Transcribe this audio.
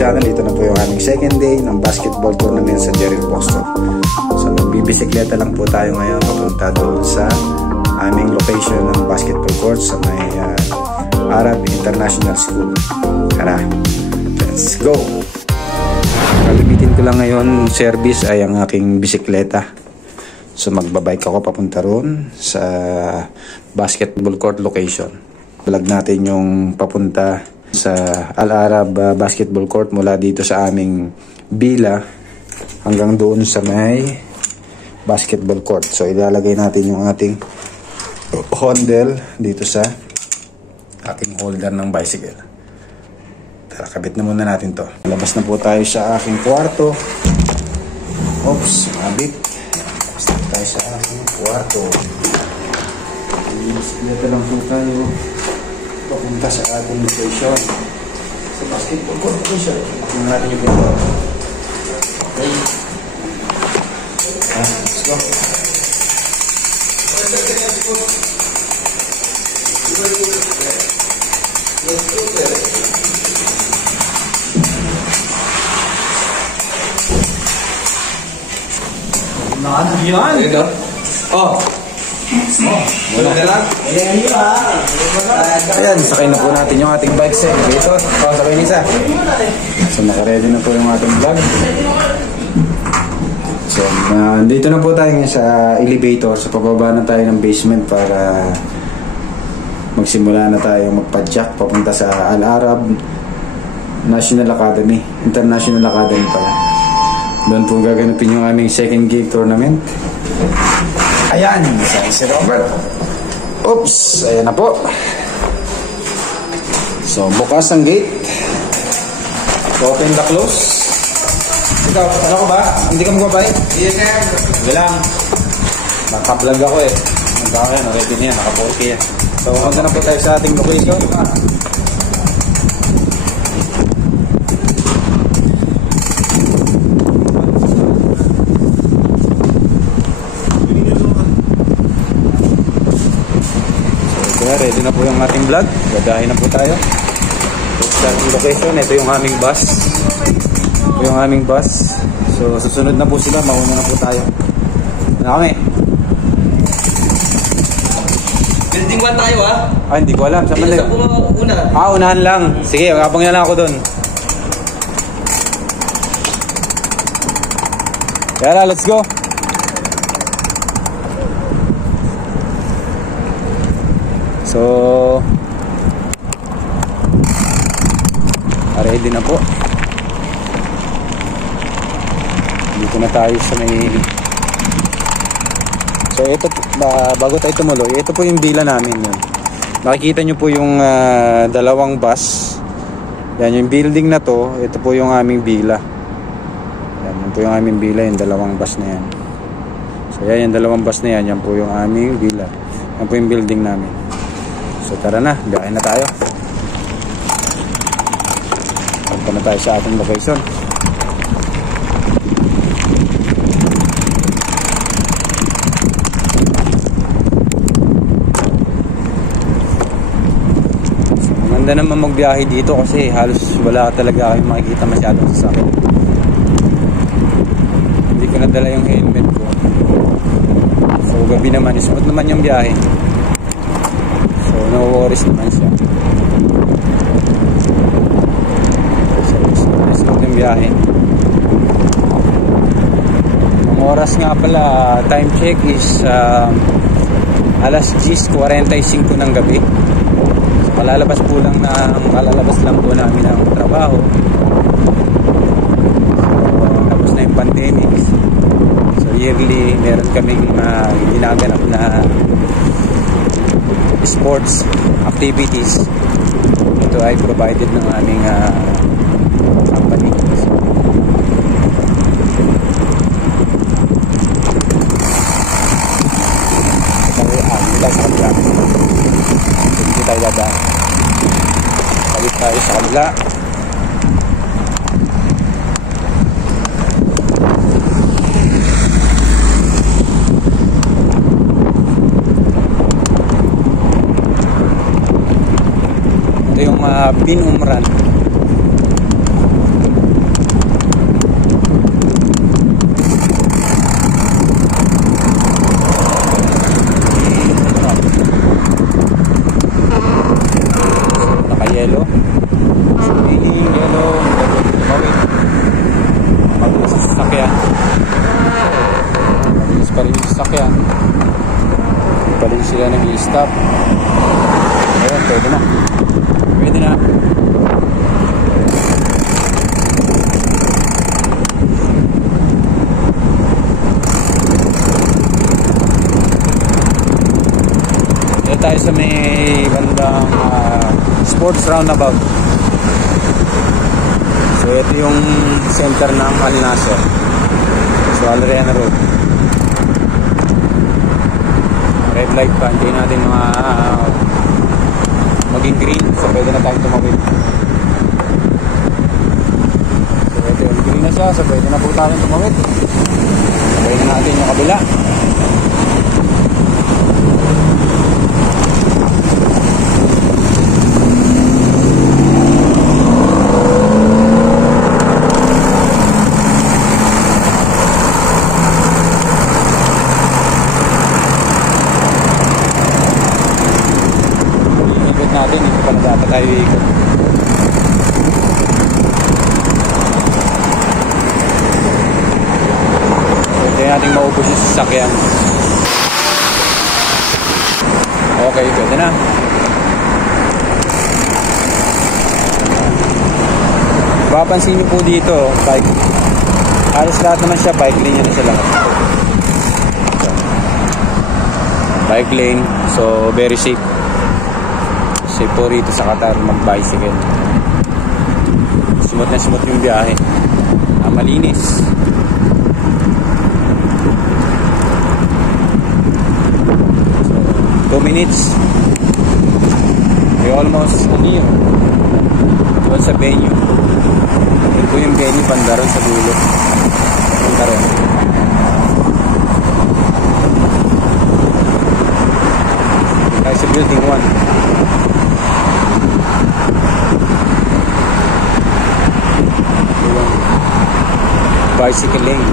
channel. Ito na po yung aming second day ng basketball tournament sa Jerry Boxstore. So magbibisikleta lang po tayo ngayon papunta doon sa aming location ng basketball court sa may Arab International School. Tara, let's go! Kalimitin ko lang ngayon service ay ang aking bisikleta. So magbabike ako papunta roon sa basketball court location. Vlog natin yung papunta sa Al-Arab basketball court mula dito sa aming bila hanggang doon sa may basketball court. So ilalagay natin yung ating handle dito sa aking holder ng bicycle. Tara, kabit na muna natin to. Labas na po tayo sa aking kwarto. Oops, kabit. Labas na tayo sa aking kwarto. Bisikleta lang po tayo papunta sa ating location sa basketball court location. Tingnan natin yung pinto. Okay. Let's go. Yan! Ito? Oh! Ayan, sakay na po natin yung ating bike set. Dito, sakay nisa. So nakaready na po yung ating vlog. So dito na po tayo sa elevator. So pababa na tayo ng basement para magsimula na tayo magpadyak papunta sa Al-Arab National Academy, International Academy pala. Doon po gaganapin yung aming second game tournament. Ayan, si Robert. Oops, ayan na po. So bukas ang gate. Open the close. Ikaw, ano ko ba? Hindi ka magbabay? Yes, sir. Hindi lang. Naka-vlog ako eh. Naka-ready niya, naka-4K yan. So punta na po tayo sa ating location. Ready na po yung ating vlog. Gadahin na po tayo. Sa ating location, ito yung aming bus. Ito yung aming bus. So susunod na po sila, mauna na po tayo. Na kami. Building 1 tayo ha? Ah, hindi ko alam. Saan ba tayo? Una. Ah, unahan lang. Sige, magabang na lang ako dun. Yara, let's go. So ready na po. Dito na tayo sa may. So ito, bago tayo tumuloy, ito po yung bila namin yun. Makikita nyo po yung dalawang bus. Yan yung building na to. Ito po yung aming bila. Yan po yung aming bila, yung dalawang bus na yan. So yan yung dalawang bus na yan. Yan po yung aming bila. Yan po yung building namin. So tara na, biyahe na tayo. Punta na tayo sa ating location. So, maganda naman magbiyahe dito kasi halos wala talaga kayong makikita masyadong sasakyan. Hindi ko nadala yung helmet ko. So gabi naman, smooth naman yung biyahe. No worries naman siya. So smooth yung biyahe. Ang oras nga pala, time check is alas 10:45 ng gabi. So kalalabas lang po namin ang trabaho. So tapos na yung pandemic. So yearly meron kaming ginaganap na sports activities. Ito ay provided ng aming company. Hindi tayo dadaan. Balik tayo sa kabila. Ito yung Bin Umran. sasakyan. Paling sila nag-i-stop. Ayan, pwede na. Pwede na. Dito tayo sa may bandang sports roundabout. So ito yung center ng Al Nasser. So Alreana Road. Red light pa, hindi natin maging green, so pwede na tayong tumawid. So ito yung green na siya, so pwede na po tayong tumawid. Pwede na natin yung kabila. Natin, hindi pala dapat tayo ikot. Pwede natin maubos yung sasakyan. Okay, pwede na. Papansin nyo po dito, bike. Halos lahat naman siya, bike lane yan sa lahat. Bike lane, so very safe. Safe po rito sa Qatar mag-bicycle. Smooth na smooth yung biyahe. Malinis. So, 2 minutes. We almost near. Doon sa venue. Doon po yung venue, banda ron sa dulo. Banda ron. Tayo sa building 1. Bicycle lane.